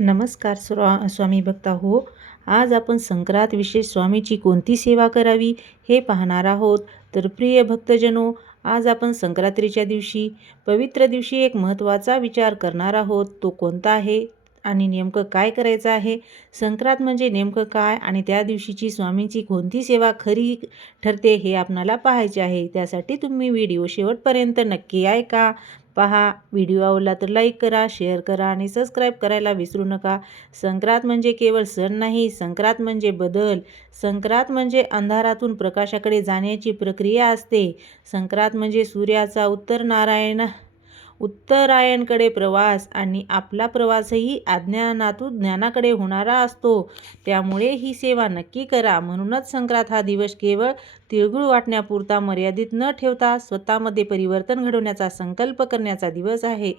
नमस्कार स्वा स्वामी भक्ता हो आज आपण संक्रांत विशेष स्वामीची कोणती सेवा करावी हे पाहणार आहोत. तर प्रिय भक्तजनो आज आपण संक्रांतीच्या दिवशी पवित्र दिवशी एक महत्त्वाचा विचार करणार आहोत. तो कोणता आहे आणि नेमकं काय करायचं आहे? संक्रांत म्हणजे नेमकं काय आणि त्या दिवशीची स्वामींची कोणती सेवा खरी ठरते हे आपणाला पाहायचे आहे. त्यासाठी तुम्ही व्हिडिओ शेवटपर्यंत नक्की ऐका. पहा. व्हिडिओ आवडला तर लाईक करा शेअर करा आणि सबस्क्राईब करायला विसरू नका. संक्रांत म्हणजे केवळ सण नाही संक्रांत म्हणजे बदल. संक्रांत म्हणजे अंधारातून प्रकाशाकडे जाण्याची प्रक्रिया असते. संक्रांत म्हणजे सूर्याचा उत्तर नारायण उत्तरायणकडे प्रवास आणि आपला प्रवासही अज्ञानातून ज्ञानाकडे होणारा असतो. त्यामुळे ही सेवा नक्की करा. म्हणूनच संक्रांत हा दिवस केवळ तिळगुळ वाटण्यापुरता मर्यादित न ठेवता स्वतःमध्ये परिवर्तन घडवण्याचा संकल्प करण्याचा दिवस आहे.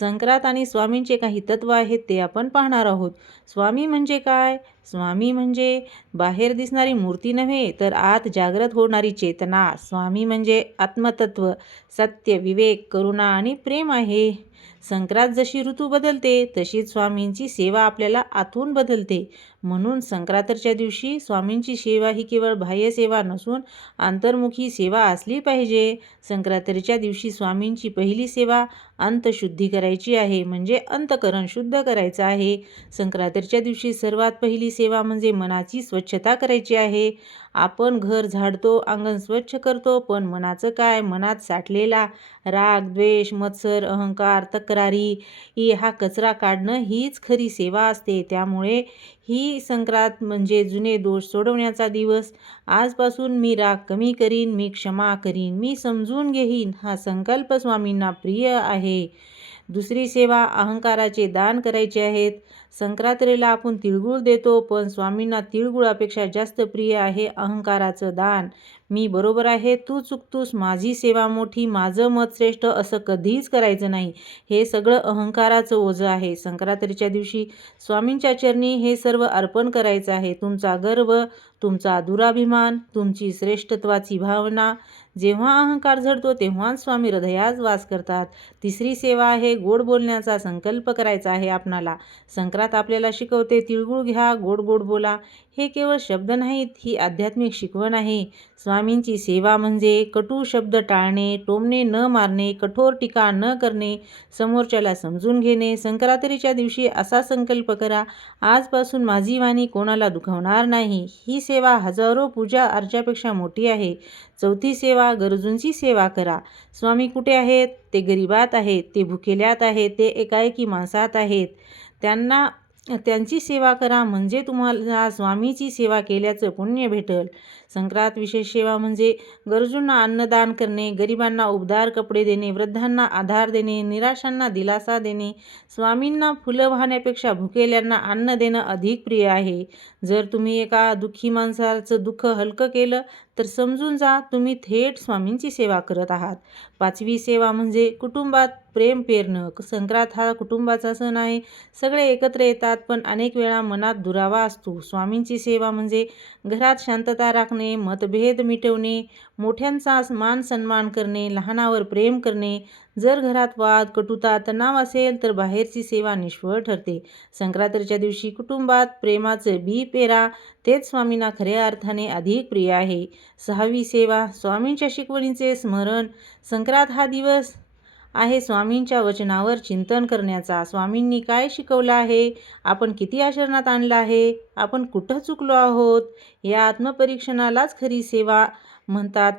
संक्रांत आणि स्वामींचे काही तत्त्व आहेत ते आपण पाहणार आहोत. स्वामी म्हणजे काय? स्वामी म्हणजे बाहेर दिसणारी मूर्ती नव्हे तर आत जागृत होणारी चेतना. स्वामी म्हणजे आत्मतत्व सत्य विवेक करुणा आणि प्रेम आहे. संक्रांत जशी ऋतू बदलते तशीच स्वामींची सेवा आपल्याला आतून बदलते. म्हणून संक्रांतच्या दिवशी स्वामींची सेवा ही केवळ बाह्य सेवा नसून अंतर्मुखी सेवा असली पाहिजे. संक्रांतीच्या दिवशी स्वामींची पहिली सेवा अंतशुद्धी करायची आहे म्हणजे अंतकरण शुद्ध करायचं आहे. संक्रांतीच्या दिवशी सर्वात पहिली सेवा म्हणजे मनाची स्वच्छता करायची आहे. आपण घर झाडतो अंगण स्वच्छ करतो पण मनाचं काय? मनात साठलेला राग द्वेष मत्सर अहंकार तक्रारी हा कचरा काढणं हीच खरी सेवा असते. त्यामुळे ही संक्रांत म्हणजे जुने दोष सोडवण्याचा दिवस. आजपासून मी राग कमी करीन मी क्षमा करीन मी समजून घेईन. हा संकल्प स्वामींना प्रिय आहे. दुसरी सेवा अहंकाराचे दान करायचे आहेत. संक्रांतीला आपण तिळगुळ देतो पण स्वामींना तिळगुळापेक्षा जास्त प्रिय आहे अहंकाराचं दान. मी बरोबर आहे तू चुकतोस माझी सेवा मोठी माझं मत श्रेष्ठ असं कधीच करायचं नाही. हे सगळं अहंकाराचं ओझं आहे. संक्रांतीच्या दिवशी स्वामींच्या चरणी हे सर्व अर्पण करायचं आहे. तुमचा गर्व तुमचा दुराभिमान तुमची श्रेष्ठत्वाची भावना जेव्हा अहंकार झडतो तेव्हाच स्वामी हृदयात वास करतात. तिसरी सेवा आहे गोड बोलण्याचा संकल्प करायचा आहे आपणाला. संक्रांत आपल्याला शिकवते तिळगुळ घ्या गोड गोड बोला. हे केवळ शब्द नाहीत ही आध्यात्मिक शिकवण आहे. स्वामींची सेवा म्हणजे कटू शब्द टाळणे टोमणे न मारणे कठोर टीका न करणे समोरच्याला समजून घेणे संक्रांतीच्या दिवशी असा संकल्प करा आजपासून माझी वाणी कोणाला दुखावणार नाही. ही सेवा हजारो पूजा अर्जापेक्षा मोठी आहे. चौथी सेवा गरजूंची सेवा करा. स्वामी कुठे आहेत? ते गरिबात आहेत ते भुकेल्यात आहेत ते एकाएकी माणसात आहेत. त्यांना त्यांची सेवा करा म्हणजे तुम्हाला स्वामीची सेवा केल्याचं पुण्य भेटल. संक्रांत विशेष सेवा म्हणजे गरजूंना अन्नदान करणे गरिबांना उबदार कपडे देणे वृद्धांना आधार देणे निराशांना दिलासा देणे स्वामींना फुलं वाहण्यापेक्षा भुकेल्यांना अन्न देणं अधिक प्रिय आहे. जर तुम्ही एका दुःखी माणसाचं दुःख हलकं केलं तर समजून जा तुम्ही थेट स्वामींची सेवा करत आहात. पाचवी सेवा म्हणजे कुटुंबात प्रेम पेरणं. संक्रांत हा कुटुंबाचा सण आहे. सगळे एकत्र येतात पण अनेक वेळा मनात दुरावा असतो. स्वामींची सेवा म्हणजे घरात शांतता राखणे मतभेद मिटवणे मोठ्यांचा मान सन्मान करणे लहानावर प्रेम करणे जर घरात वाद कटुता तणाव असेल तर बाहेरची सेवा निष्फळ ठरते. संक्रांतीच्या दिवशी कुटुंबात प्रेमाचं बी पेरा तेच स्वामींना खऱ्या अर्थाने अधिक प्रिय आहे. सहावी सेवा स्वामींच्या शिकवणीचे स्मरण. संक्रांत हा दिवस आहे स्वामींच्या वचनावर चिंतन करण्याचा. स्वामींनी काय शिकवलं आहे? आपण किती आचरणात आणलं आहे? आपण कुठं चुकलो आहोत? या आत्मपरीक्षणालाच खरी सेवा म्हणतात.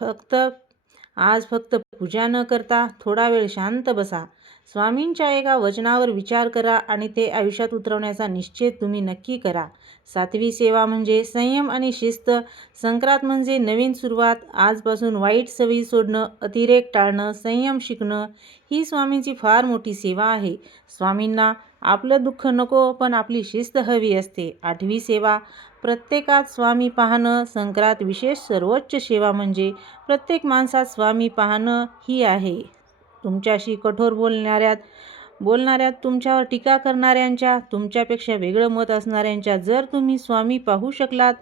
फक्त आज फक्त पूजा न करता थोडा वेळ शांत बसा. स्वामींच्या एका वचनावर विचार करा आणि ते आयुष्यात उतरवण्याचा निश्चय तुम्ही नक्की करा. सातवी सेवा म्हणजे संयम आणि शिस्त. संक्रांत म्हणजे नवीन सुरुवात. आजपासून वाईट सवयी सोडणं अतिरेक टाळणं संयम शिकणं ही स्वामींची फार मोठी सेवा आहे. स्वामींना आपलं दुःख नको पण आपली शिस्त हवी असते. आठवी सेवा. प्रत्येकात स्वामी पाहणं संक्रांत विशेष सर्वोच्च सेवा म्हणजे प्रत्येक माणसात स्वामी पाहणं ही आहे. तुमच्याशी कठोर बोलणाऱ्यात बोलणाऱ्यात तुमच्यावर टीका करणाऱ्यांच्या तुमच्यापेक्षा वेगळं मत असणाऱ्यांच्या जर तुम्ही स्वामी पाहू शकलात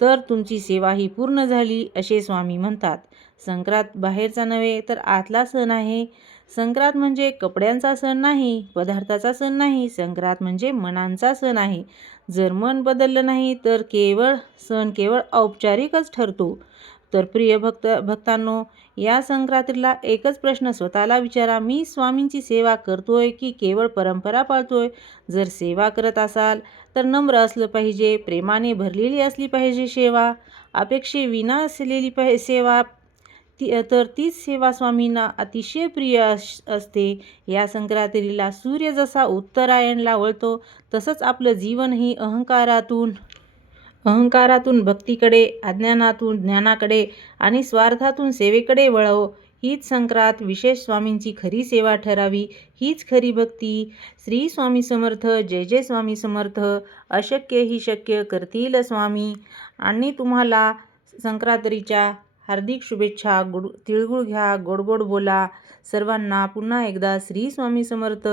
तर तुमची सेवा ही पूर्ण झाली असे स्वामी म्हणतात. संक्रांत बाहेरचा नव्हे तर आतला सण आहे. संक्रांत म्हणजे कपड्यांचा सण नाही पदार्थाचा सण नाही संक्रांत म्हणजे मनांचा सण आहे. जर मन बदललं नाही तर केवळ सण केवळ औपचारिकच ठरतो. तर प्रिय भक्त भक्तांनो या संक्रांतीला एकच प्रश्न स्वतःला विचारा. मी स्वामींची सेवा करतोय की केवळ परंपरा पाळतोय? जर सेवा करत असाल तर नम्र असलं पाहिजे प्रेमाने भरलेली असली पाहिजे सेवा. अपेक्षेविना असलेली पाहि सेवा ती तर तीच सेवा स्वामींना अतिशय प्रिय अस असते. या संक्रांतीला सूर्य जसा उत्तरायणला वळतो तसंच आपलं जीवनही अहंकारातून अहंकारातून भक्तीकडे अज्ञानातून ज्ञानाकडे आणि स्वार्थातून सेवेकडे वळव. हीच संक्रांत विशेष स्वामींची खरी सेवा ठरावी. हीच खरी भक्ती. श्री स्वामी समर्थ जय जय स्वामी समर्थ. अशक्य ही शक्य करतील स्वामी. आणि तुम्हाला संक्रांतीच्या हार्दिक शुभेच्छा गुड तिळगुळ घ्या गोड गोड बोला. सर्वांना पुन्हा एकदा श्री स्वामी समर्थ.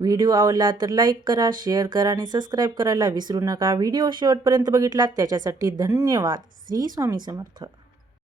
व्हिडिओ आवडला तर लाईक करा शेअर करा आणि सबस्क्राईब करायला विसरू नका. व्हिडिओ शेवटपर्यंत बघितलात त्याच्यासाठी धन्यवाद. श्री स्वामी समर्थ.